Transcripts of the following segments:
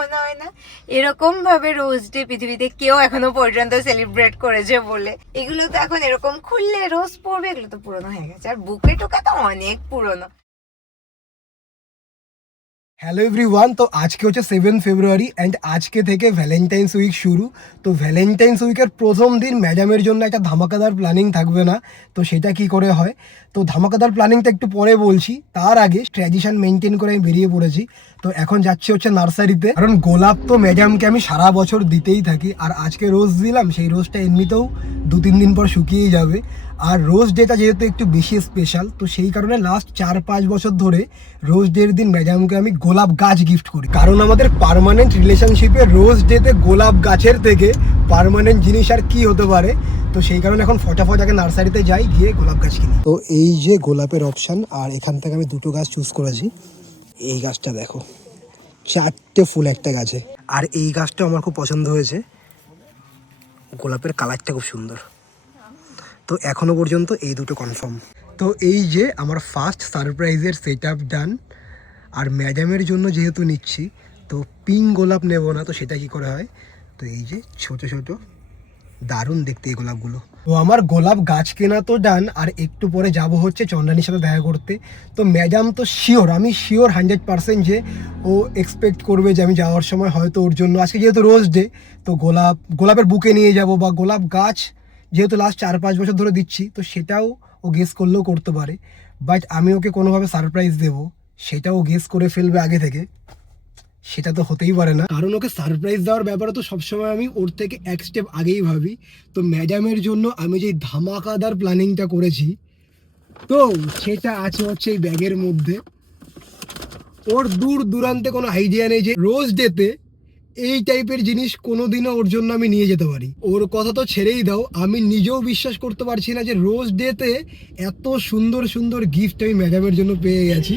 মনে হয় না এরকম ভাবে রোজ ডে পৃথিবীতে কেউ এখনো পর্যন্ত সেলিব্রেট করেছে বলে। এগুলো তো এখন এরকম খুললে রোজ পড়বে, এগুলো তো পুরোনো হয়ে গেছে। আর বুকে টোকা তো অনেক পুরোনো। হ্যালো এভরিওয়ান, তো আজকে হচ্ছে 7 ফেব্রুয়ারি অ্যান্ড আজকে থেকে ভ্যালেন্টাইন্স উইক শুরু। তো ভ্যালেন্টাইন্স উইকের প্রথম দিন ম্যাডামের জন্য একটা ধামাকাদার প্ল্যানিং থাকবে না, তো সেটা কি করে হয়? তো ধামাকাদার প্ল্যানিংটা একটু পরে বলছি, তার আগে ট্র্যাডিশন মেনটেন করে আমি বেরিয়ে পড়েছি। তো এখন যাচ্ছি হচ্ছে নার্সারিতে, কারণ গোলাপ তো ম্যাডামকে আমি সারা বছর দিতেই থাকি, আর আজকে রোজ দিলাম, সেই রোজটা এমনিতেও 2-3 দিন পর শুকিয়েই যাবে। আর রোজ ডেটা যেহেতু একটু বেশি স্পেশাল, তো সেই কারণে লাস্ট 4-5 বছর ধরে রোজ ডের দিন ম্যাডামকে আমি গোলাপ গাছ গিফট করি, কারণ আমাদের পার্মানেন্ট রিলেশনশিপে রোজ ডেতে গোলাপ গাছের থেকে পার্মানেন্ট জিনিস আর কি হতে পারে। তো সেই কারণে এখন ফটাফট আগে নার্সারিতে যাই, গিয়ে গোলাপ গাছ কিনি। তো এই যে গোলাপের অপশান, আর এখান থেকে আমি দুটো গাছ চুজ করেছি। এই গাছটা দেখো, 4টে ফুল একটা গাছে, আর এই গাছটা আমার খুব পছন্দ হয়েছে, গোলাপের কালারটা খুব সুন্দর। তো এখনো পর্যন্ত এই দুটো কনফার্ম। তো এই যে আমার ফার্স্ট সারপ্রাইজের সেট আপ ডান। আর ম্যাডামের জন্য যেহেতু নিচ্ছি, তো পিঙ্ক গোলাপ নেব না, তো সেটা কি করে হয়? তো এই যে ছোট ছোট দারুণ দেখতে এই গোলাপগুলো। তো আমার গোলাপ গাছ কেনা তো ডান, আর একটু পরে যাব হচ্ছে চন্দ্রানীর সাথে দেখা করতে। তো ম্যাডাম তো শিওর, আমি শিওর 100% যে ও এক্সপেক্ট করবে যে আমি যাওয়ার সময় হয়তো ওর জন্য, আজকে যেহেতু রোজ ডে, তো গোলাপের বুকে নিয়ে যাব, বা গোলাপ গাছ যেহেতু লাস্ট 4-5 বছর ধরে দিচ্ছি, তো সেটাও ও গেস করলেও করতে পারে। বাট আমি ওকে কোনোভাবে সারপ্রাইজ দেবো, সেটাও গেস করে ফেলবে আগে থেকে, সেটা তো হতেই পারে না। কারণ ওকে সারপ্রাইজ দেওয়ার ব্যাপারে তো সবসময় আমি ওর থেকে এক স্টেপ আগেই ভাবি। তো ম্যাডামের জন্য আমি যে ধামাকাদার প্ল্যানিংটা করেছি, তো সেটা আছে হচ্ছে এই ব্যাগের মধ্যে। ওর দূর দূরান্তে কোনো আইডিয়া নেই যে রোজ ডেতে এই টাইপের জিনিস কোনোদিনও ওর জন্য আমি নিয়ে যেতে পারি। ওর কথা তো ছেড়েই দাও, আমি নিজেও বিশ্বাস করতে পারছি না যে রোজ ডেতে এত সুন্দর সুন্দর গিফট আমি ম্যাডামের জন্য পেয়ে গেছি।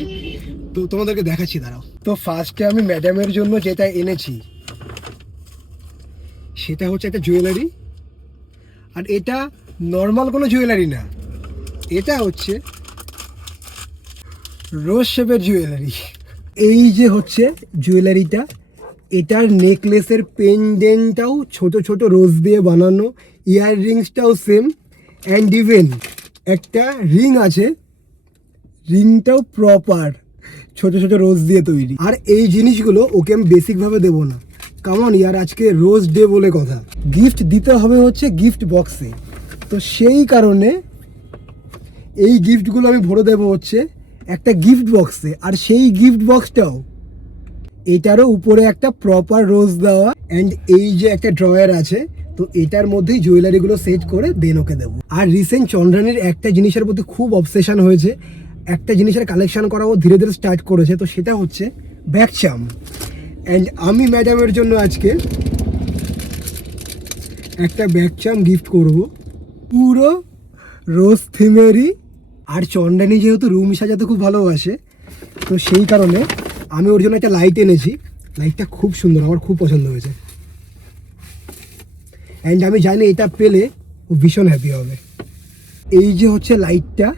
তো তোমাদেরকে দেখাচ্ছি, দাঁড়াও। তো ফার্স্টে আমি ম্যাডামের জন্য যেটা এনেছি সেটা হচ্ছে একটা জুয়েলারি। আর এটা নর্মাল কোনো জুয়েলারি না, এটা হচ্ছে রোজ শেপের জুয়েলারি। এই যে হচ্ছে জুয়েলারিটা, এটার নেকলেসের পেন্ডেন্টটাও ছোট ছোট রোজ দিয়ে বানানো, ইয়ার রিংসটাও সেম, অ্যান্ড ইভেন একটা রিং আছে, রিংটাও প্রপার ছোট ছোট রোজ দিয়ে তৈরি। আর এই জিনিসগুলো ওকে আমি বেসিকভাবে দেবো না, কারণ ইয়ার আজকে রোজ ডে বলে কথা, গিফট দিতে হবে হচ্ছে গিফট বক্সে। তো সেই কারণে এই গিফটগুলো আমি ভরে দেবো হচ্ছে একটা গিফট বক্সে, আর সেই গিফট বক্সটাও এটারও উপরে একটা প্রপার রোজ দেওয়া, অ্যান্ড এই যে একটা ড্রয়ার আছে, তো এটার মধ্যেই জুয়েলারিগুলো সেট করে দেন ওকে দেবো। আর রিসেন্ট চন্দ্রানীর একটা জিনিসের প্রতি খুব অবসেশন হয়েছে, একটা জিনিসের কালেকশন করাও ধীরে ধীরে স্টার্ট করেছে, তো সেটা হচ্ছে ব্যাগ চাম। অ্যান্ড আমি ম্যাডামের জন্য আজকে একটা ব্যাগ চাম গিফট করব, পুরো রোজ থিমেরই। আর চন্দ্রানী যেহেতু রুম সাজাতে খুব ভালোবাসে, তো সেই কারণে আমি ওর জন্য একটা লাইট এনেছি। লাইটটা খুব সুন্দর, আমার খুব পছন্দ হয়েছে, অ্যান্ড আমি জানি এটা পেলে ও ভীষণ হ্যাপি হবে। এই যে হচ্ছে লাইটটা,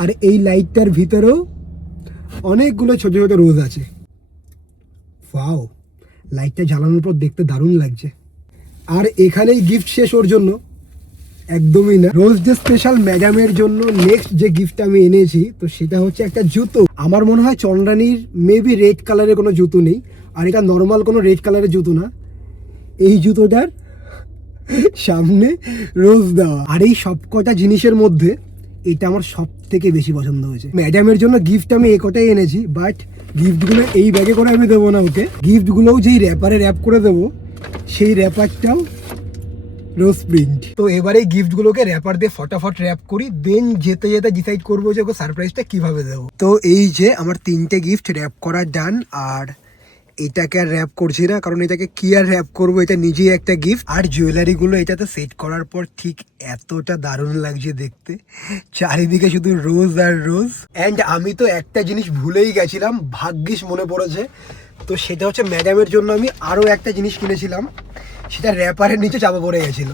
আর এই লাইটটার ভিতরেও অনেকগুলো ছোট ছোট রোজ আছে। ওয়াও, লাইটটা জ্বালানোর পর দেখতে দারুণ লাগছে। আর এখানেই গিফট শেষ ওর জন্য? একদমই না, রোজ ডে স্পেশাল ম্যাডামের জন্য নেক্সট যে গিফট আমি এনেছি, তো সেটা হচ্ছে একটা জুতো। আমার মনে হয় চন্দ্রানীর মেবি রেড কালারের কোনো জুতো নেই, আর এটা নর্মাল কোনো রেড কালারের জুতো না। এই জুতোটার সামনে রোজ দেওয়া। আর এই সব কটা জিনিসের মধ্যে এটা আমার সব থেকে বেশি পছন্দ হয়েছে। ম্যাডামের জন্য গিফট আমি কটাই এনেছি, বাট গিফটগুলো এই ব্যাগে করে আমি দেবো না ওকে। গিফটগুলোও যেই র্যাপারে র্যাপ করে দেবো, সেই র্যাপারটাও রোজ প্রিন্ট। তো এবারে এই গিফটগুলোকে র্যাপার দিয়ে ফটাফট র্যাপ করি, দেন যেতে যেতে ডিসাইড করবো যে ওকে সারপ্রাইজটা কিভাবে দেবো। তো এই যে আমার 3টে গিফট র্যাপ করা ডান, আর এটাকে আর র্যাপ করছি না, কারণ এটাকে কি আর র্যাপ করবো, এটা নিজেই একটা গিফট। আর জুয়েলারিগুলো এটাতে সেট করার পর ঠিক এতটা দারুণ লাগছে দেখতে, চারিদিকে শুধু রোজ আর রোজ। অ্যান্ড আমি তো একটা জিনিস ভুলেই গেছিলাম, ভাগ্যিস মনে পড়েছে। তো সেটা হচ্ছে ম্যাডামের জন্য আমি আরও একটা জিনিস কিনেছিলাম, সেটা র্যাপারের নিচে চাপা পড়ে গেছিল,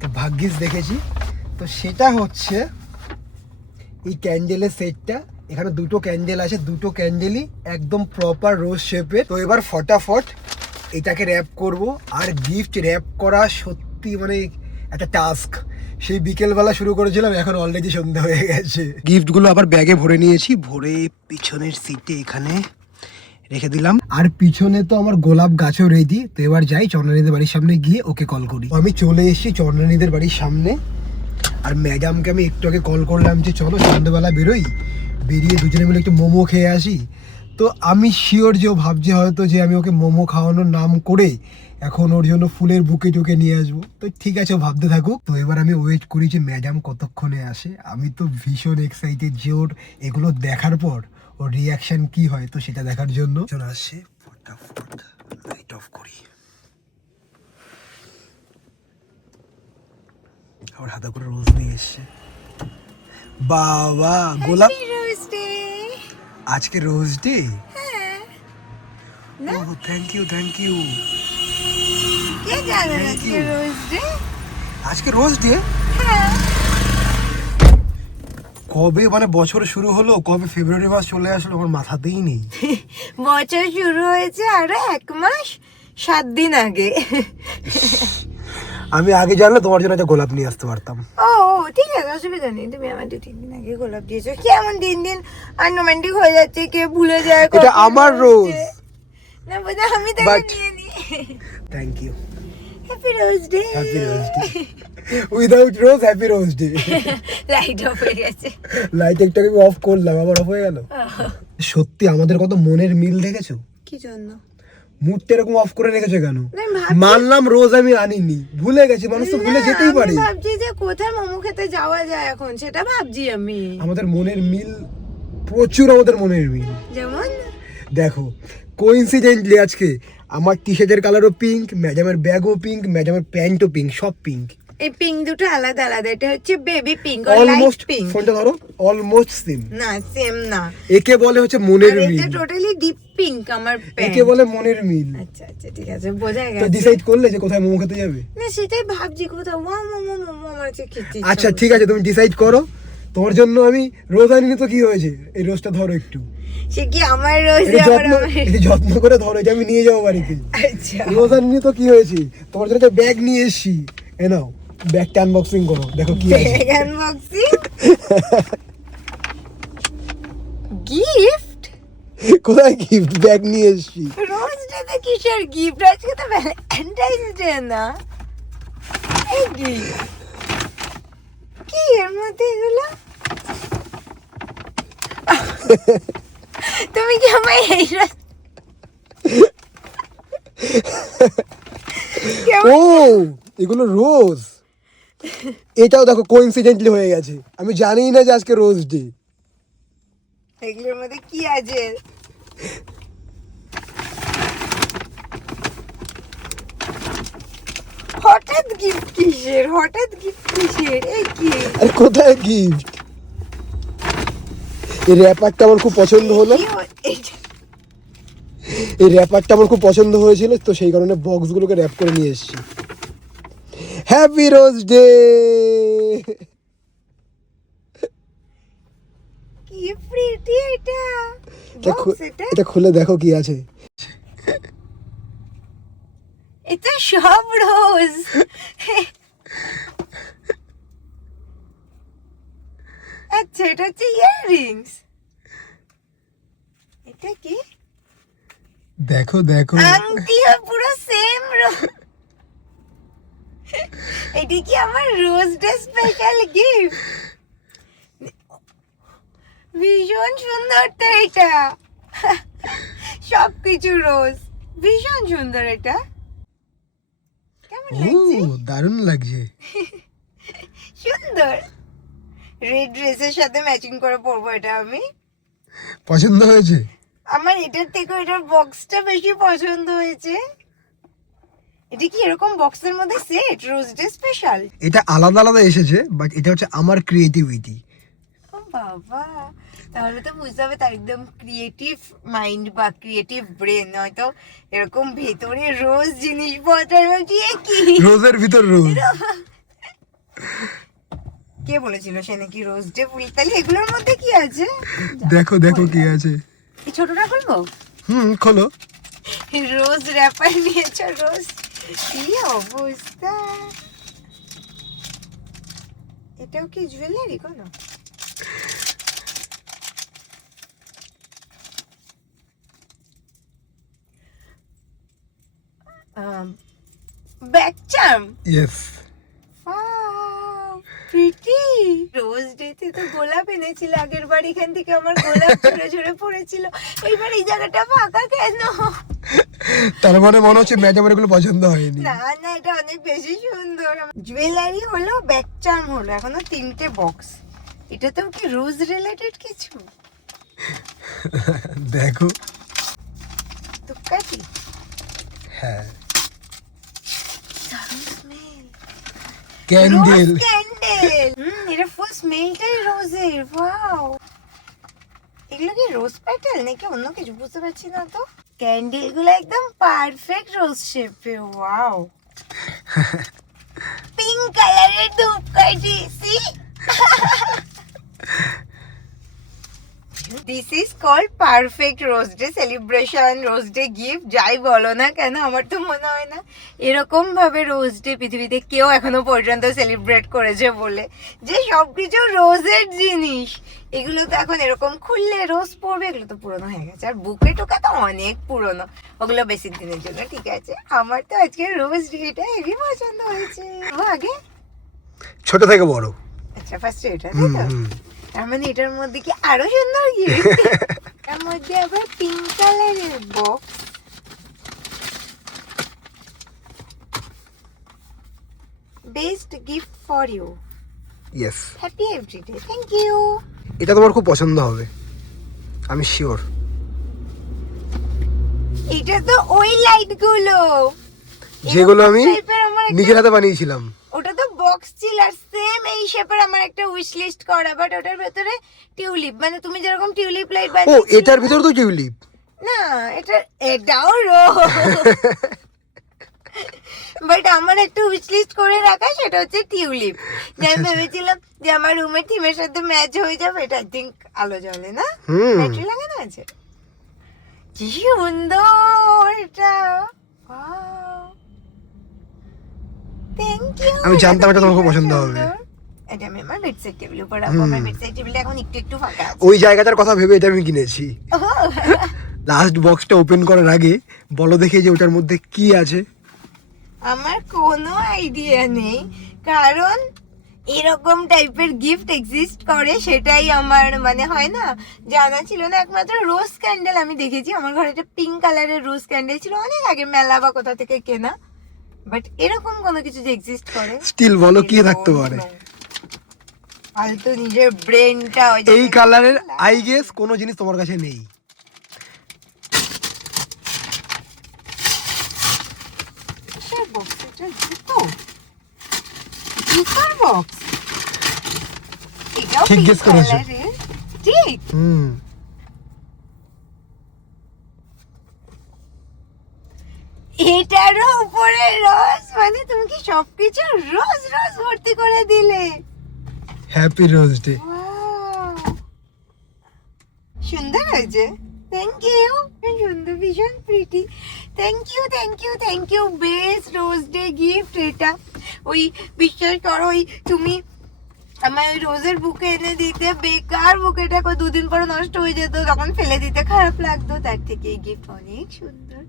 তো ভাগ্যিস দেখেছি। তো সেটা হচ্ছে এই ক্যান্ডেলের সেটটা, এখানে দুটো ক্যান্ডেল আছে, দুটো ক্যান্ডেলই একদম প্রপার রোজ শেপের। তো এবার ফটাফট এটাকে র্যাপ করব। আর গিফট র্যাপ করা সত্যি মানে একটা টাস্ক। সেই বিকেলবেলা শুরু করেছিলাম, এখন অলরেডি সন্ধ্যা হয়ে গেছে। গিফটগুলো আবার ব্যাগে ভরে নিয়েছি, ভরে পিছনের সিটে এখানে রেখে দিলাম। আর পিছনে তো আমার গোলাপ গাছও রেডি। তো এবার যাই চন্দ্রানীদের বাড়ির সামনে গিয়ে ওকে কল করি। আমি চলে এসেছি চন্দ্রানীদের বাড়ির সামনে। আর ম্যাডামকে আমি একটু আগে কল করলাম যে চলো সন্ধ্যেবেলা বেরোই, বেরিয়ে দুজনে মিলে একটু মোমো খেয়ে আসি। তো আমি শিওর যে ও ভাবছে হয়তো যে আমি ওকে মোমো খাওয়ানোর নাম করে এখন ওর জন্য ফুলের বুকে টুকে নিয়ে আসবো। তো ঠিক আছে, ও ভাবতে থাকুক। তো এবার আমি ওয়েট করি যে ম্যাডাম কতক্ষণে আসে। আমি তো ভীষণ এক্সাইটেড যে ওর এগুলো দেখার পর ওর রিয়াকশন কি হয়, তো সেটা দেখার জন্য। চলে আসছে, ফটাফট লাইট অফ করি। আবার হাতে করে রোজ নিয়ে এসছে। বাবা গোলাপ, রোজ ডে। আজকে রোজ ডে? না? ও থ্যাংক ইউ, থ্যাংক ইউ। কে জানে Thank আজকে you. Rose day? আজকে রোজ ডে? হ্যাঁ। কবে মানে বছর শুরু হলো, কবে ফেব্রুয়ারি মাস চলে আসলো আমার মাথাতেই নেই। বছর শুরু হয়েছে আরো 1 মাস 7 দিন আগে। আমি আগে জানলে তোমার জন্য একটা গোলাপ নিয়ে আসতে পারতাম। ও ঠিক আছে, অসুবিধা নেই। তুমি আমার 2-3 দিন আগে গোলাপ দিয়েছো। কেমন দিন দিন আনরোমান্টিক হয়ে যাচ্ছে, কে ভুলে যায় এটা কখন আমার রোজ রোজ। ডে। না বোধ আমি তাকে But- নিয়ে নি। Thank you. Happy rose day. Happy rose day. Without rose happy rose day. Light off হয়ে গেছে। লাইট একটাকে আমি অফ করলাম, আবার অফ হয়ে গেল। সত্যি আমাদের কত মনের মিল দেখেছো? কি জন্য? মুডটা এরকম অফ করে রেখেছো কেন? না, আমি ভাবছি- মানলাম রোজ আমি আনিনি, ভুলে গেছি, মানুষ তো ভুলে না, যেতেই পারে। আমি ভাবছি যে কোথায় মোমো খেতে যাওয়া যায় এখন, সেটা ভাবছি আমি। আমাদের মনের মিল প্রচুর, আমাদের মনের মিল। যেমন দেখো কোইন্সিডেন্টলি আজকে আমার টি শার্টের কালারও পিঙ্ক, ম্যাডামের ব্যাগও পিঙ্ক, ম্যাডামের প্যান্টও পিঙ্ক, সব পিঙ্ক। এই পিঙ্ক দুটো আলাদা আলাদা। এটা হচ্ছে বেবি পিঙ্ক আর লাইট অলমোস্ট, পিঙ্ক। ফোনটা ধরো, অলমোস্ট সেম। না, সেম না। একে বলে হচ্ছে মনের আর এটা মিল, টোটালি ডিপ পিঙ্ক আমার প্যান্ট। একে বলে মনের মিল। আচ্ছা আচ্ছা, ঠিক আছে, বোঝা তো গেছে। ডিসাইড করলে যে কোথায় মোমো খেতে যাবে? না, সেটাই ভাবছি কোথাও মোমো মোমো আমার কাছে খেতে ইচ্ছা আচ্ছা করছে। ঠিক আছে, তুমি ডিসাইড করো। তোমার জন্য আমি রোজ আনিনি তো কি হয়েছে, এই রোজটা ধরো একটু। সে কি আমার রোজ এটা আবার যত্ন, আমার? এটা যত্ন করে ধরো, এটা আমি নিয়ে যাবো বাড়িতে। আচ্ছা, রোজ আনিনি তো কি হয়েছে, তোমার জন্য একটা ব্যাগ নিয়ে এসেছি। এ নাও, ব্যাগটা আনবক্সিং করো, দেখো কি আছে। Bag unboxing. গিফট? কোথায় গিফট, ব্যাগ নিয়ে এসেছি। রোজ ডেতে কিসের গিফট? আজকে তো ভ্যালেন্টাইন্স ডে না। এই gift? কি এর মধ্যে এগুলো? তুমি কি আমায় এই ও এগুলো রোজ। এটাও দেখো কোইন্সিডেন্টলি হয়ে গেছে, আমি জানি না যে আজকে রোজ ডে। এগুলোর মধ্যে কি আছে? হঠাৎ গিফট কিসের? হঠাৎ গিফট কিসের? এই কি? আরে কোথায় গিফট? এই র্যাপারটা আমার খুব পছন্দ হলো, এই র্যাপারটা আমার খুব পছন্দ হয়েছিল, তো সেই কারণে বক্সগুলোকে র্যাপ করে নিয়ে এসেছি। Happy rose day. কি প্রিটি এটা। বক্স এটা? এটা খুলে দেখো কি আছে। এটা সব রোজ। আচ্ছা, এটা হচ্ছে ইয়াররিংস। এটা কি? দেখো দেখো, আংটিও পুরো সেম রোজ। এটা কি আমার রোজ ডে স্পেশাল গিফট? ভীষণ সুন্দর তো এটা। সবকিছু রোজ, ভীষণ সুন্দর এটা। কেমন ও লাগছে? দারুণ লাগছে। সুন্দর। রেড ড্রেসের সাথে ম্যাচিং করে পরবো এটা আমি। পছন্দ হয়েছে? আমার এটার থেকে এটার বক্সটা বেশি পছন্দ হয়েছে। এটা কি এরকম বক্সের মধ্যে সেট রোজ ডে স্পেশাল? এটা আলাদা আলাদা এসেছে, বাট এটা হচ্ছে আমার ক্রিয়েটিভিটি। ও বাবা, তাহলে তো বুঝতে হবে তার একদম ক্রিয়েটিভ মাইন্ড বা ক্রিয়েটিভ ব্রেন, নয়তো এরকম ভেতরে রোজ জিনিসপত্র কি রোজের ভিতর রোজ। কে বলেছিল সে নাকি রোজ ডে ফুল? তাহলে এগুলোর মধ্যে কি আছে? দেখো দেখো কি আছে। এই ছোটটা খুলবো? খোলো। রোজ র্যাপার নিয়েছো রোজ, কি অবস্থা! এটাও কি জুয়েলারি কোনো? Back charm. ইয়েস। প্রিটি। রোজ ডেতে তো গোলাপ এনেছিল আগের বার, এখান থেকে আমার গোলাপ ঝরে ঝরে পড়েছিল, এইবার এই জায়গাটা ফাঁকা কেন? তার মানে মনে হচ্ছে ম্যাডামের এগুলো পছন্দ হয়নি। না না, এটা অনেক বেশি সুন্দর। জুয়েলারি হলো, ব্যাক চার্ম হলো, এখনো 3টে বক্স। এটা তো কি রোজ রিলেটেড কিছু? দেখো। ধূপকাঠি। হ্যাঁ। দারুণ স্মেল। ক্যান্ডেল। রোজ ক্যান্ডেল। এটা ফুল স্মেলটাই রোজের। ওয়াও, এগুলো কি রোজ প্যাটেল নাকি অন্য কিছু বুঝতে পারছি না তো। ক্যান্ডেল গুলো একদম পারফেক্ট রোজ শেপে। ওয়াও, পিঙ্ক কালারের ধূপকাঠি। See, this is called perfect rose day celebration, rose day gift, যাই বলো না কেন। আমার তো মনে হয় না এরকম ভাবে রোজ ডে পৃথিবীতে কেউ এখনো পর্যন্ত সেলিব্রেট করেছে বলে, যে সবকিছু রোজের জিনিস। এগুলো তো এখন এরকম খুললে রোজ পড়বে, এগুলো তো পুরনো হয়ে গেছে। আর বুকে টোকা তো অনেক পুরনো, ওগুলো বেসিক দিনের জন্য ঠিক আছে। আমার তো আজকে রোজ ডেটা হেভি পছন্দ হয়েছে। ও আগে ছোট থেকে বড়। আচ্ছা, ফার্স্ট এটা তাই তো? তার মানে এটার মধ্যে কি আরো সুন্দর গিফট? এর মধ্যে আবার পিঙ্ক কালারের box. Best gift for you. Yes. Happy everyday. Thank you. এটা তোমার খুব পছন্দ হবে, আমি শিওর। এটা তো ওই লাইট গুলো যেগুলো আমি নিজের হাতে বানিয়েছিলাম। ওটা তো বক্স ছিল, আর সেম এই শেপের আমার একটা উইশ লিস্ট করা, বাট ওটার ভেতরে টিউলিপ, মানে তুমি যেরকম টিউলিপ লাইট ও, বানিয়েছিলে। এটার ভিতর তো টিউলিপ না, এটাও রোজ। বাট আমার একটা উইশ লিস্ট করে রাখা, সেটা হচ্ছে টিউলিপ। যে আমি ভেবেছিলাম যে আমার রুমের থিমের সাথে ম্যাচ হয়ে যাবে। এটা আই থিঙ্ক আলো জ্বলে না, ব্যাটারি লাগানো আছে। কি সুন্দর এটা! Thank you. আমি জানতাম এটা তোমার খুব পছন্দ হবে। এটা আমি আমার বেডসাইড টেবিলের উপর রাখবো। আমার বেডসাইড টেবিলটা এখন একটু একটু ফাঁকা আছে। ওই জায়গাটার কথা ভেবে এটা আমি কিনেছি। লাস্ট বক্সটা ওপেন করার আগে বলো দেখে যে ওটার মধ্যে কি আছে। আমার কোনো আইডিয়া নেই, কারণ এরকম টাইপের গিফট এক্সিস্ট করে সেটাই আমার মানে হয় না জানা ছিল না। একমাত্র রোজ ক্যান্ডেল আমি দেখেছি, আমার ঘরে একটা পিঙ্ক কালারের রোজ ক্যান্ডেল ছিল অনেক আগে, মেলা বা কোথা থেকে কেনা। বাট এরকম কোনো কিছু যে এক্সিস্ট করে, স্টিল বলো কি থাকতে পারে? ফালতু নিজের ব্রেনটা এই কালারের আই গেস কোনো জিনিস তোমার কাছে নেই। ঠিক গেস করেছো। ঠিক। এটারও উপরে রোজ, মানে তুমি কি সবকিছু রোজ রোজ ভর্তি করে দিলে। Happy rose day. সুন্দর হয়েছে। Thank you. সুন্দর, ভীষণ pretty. Thank you thank you thank you. Best rose day gift এটা। ওই বিশ্বাস করো, ওই তুমি আমার ওই রোজের বুকে এনে দিতে, বেকার বুকেটা 2 দিন পরে নষ্ট হয়ে যেত, তখন ফেলে দিতে খারাপ লাগতো। তার থেকে এই গিফট অনেক সুন্দর।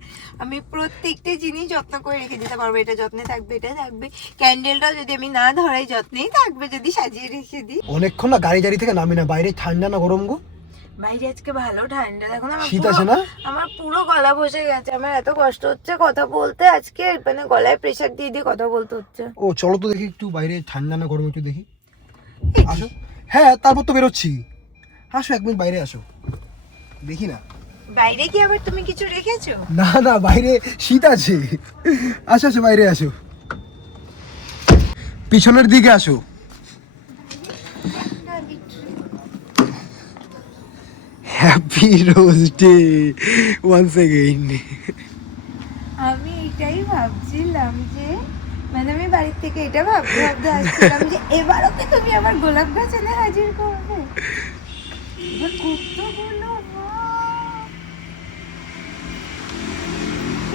আমি প্রত্যেকটা জিনিস যত্ন করে রেখে দিতে পারবো। এটা যত্নে থাকবে, এটা থাকবে। ক্যান্ডেলটাও যদি আমি না ধরাই যত্নেই থাকবে, যদি সাজিয়ে রেখে দিই। অনেকক্ষণ না গাড়ি থেকে নামি না, বাইরে ঠান্ডা না গরম গো? বাইরে আজকে ভালো ঠান্ডা। এখন আমার শীত আছে না? আমার পুরো গলা বসে গেছে। আমার এত কষ্ট হচ্ছে কথা বলতে আজকে, মানে গলায় প্রেসার দিয়ে দিয়ে কথা বলতে হচ্ছে। ও চলো তো দেখি একটু বাইরে ঠান্ডা না গরম একটু দেখি। আসো। হ্যাঁ, তারপর তো বেরোচ্ছি। আসো, 1 মিনিট বাইরে আসো, দেখি না। বাইরে কি আবার তুমি কিছু রেখেছো? না না, বাইরে শীত আছে। আসো আসো, বাইরে আসো, পিছনের দিকে আসো। Happy rose day once again. আমি এটাই ভাবছিলাম যে মানে আমি বাড়ির থেকে এটা ভাবতে ভাবতে আসছিলাম যে এবার ওকে তুমি আমার গোলাপ গাছ এনে হাজির করবে। এবার কতগুলো wow!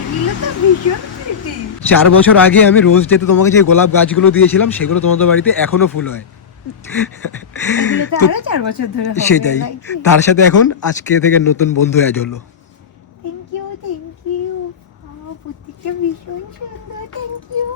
এগুলো তো ভীষণ pretty। 4 বছর আগে আমি রোজ ডেতে তোমাকে যে গোলাপ গাছগুলো দিয়েছিলাম সেগুলো তোমাদের বাড়িতে এখনো ফুল হয়। এগুলো তো তো আরো 4 বছর ধরে হবে সেটাই, তার সাথে এখন আজকে থেকে নতুন বন্ধু অ্যাড হলো। থ্যাংক ইউ প্রত্যেকটা ভীষণ সুন্দর, থ্যাংক ইউ।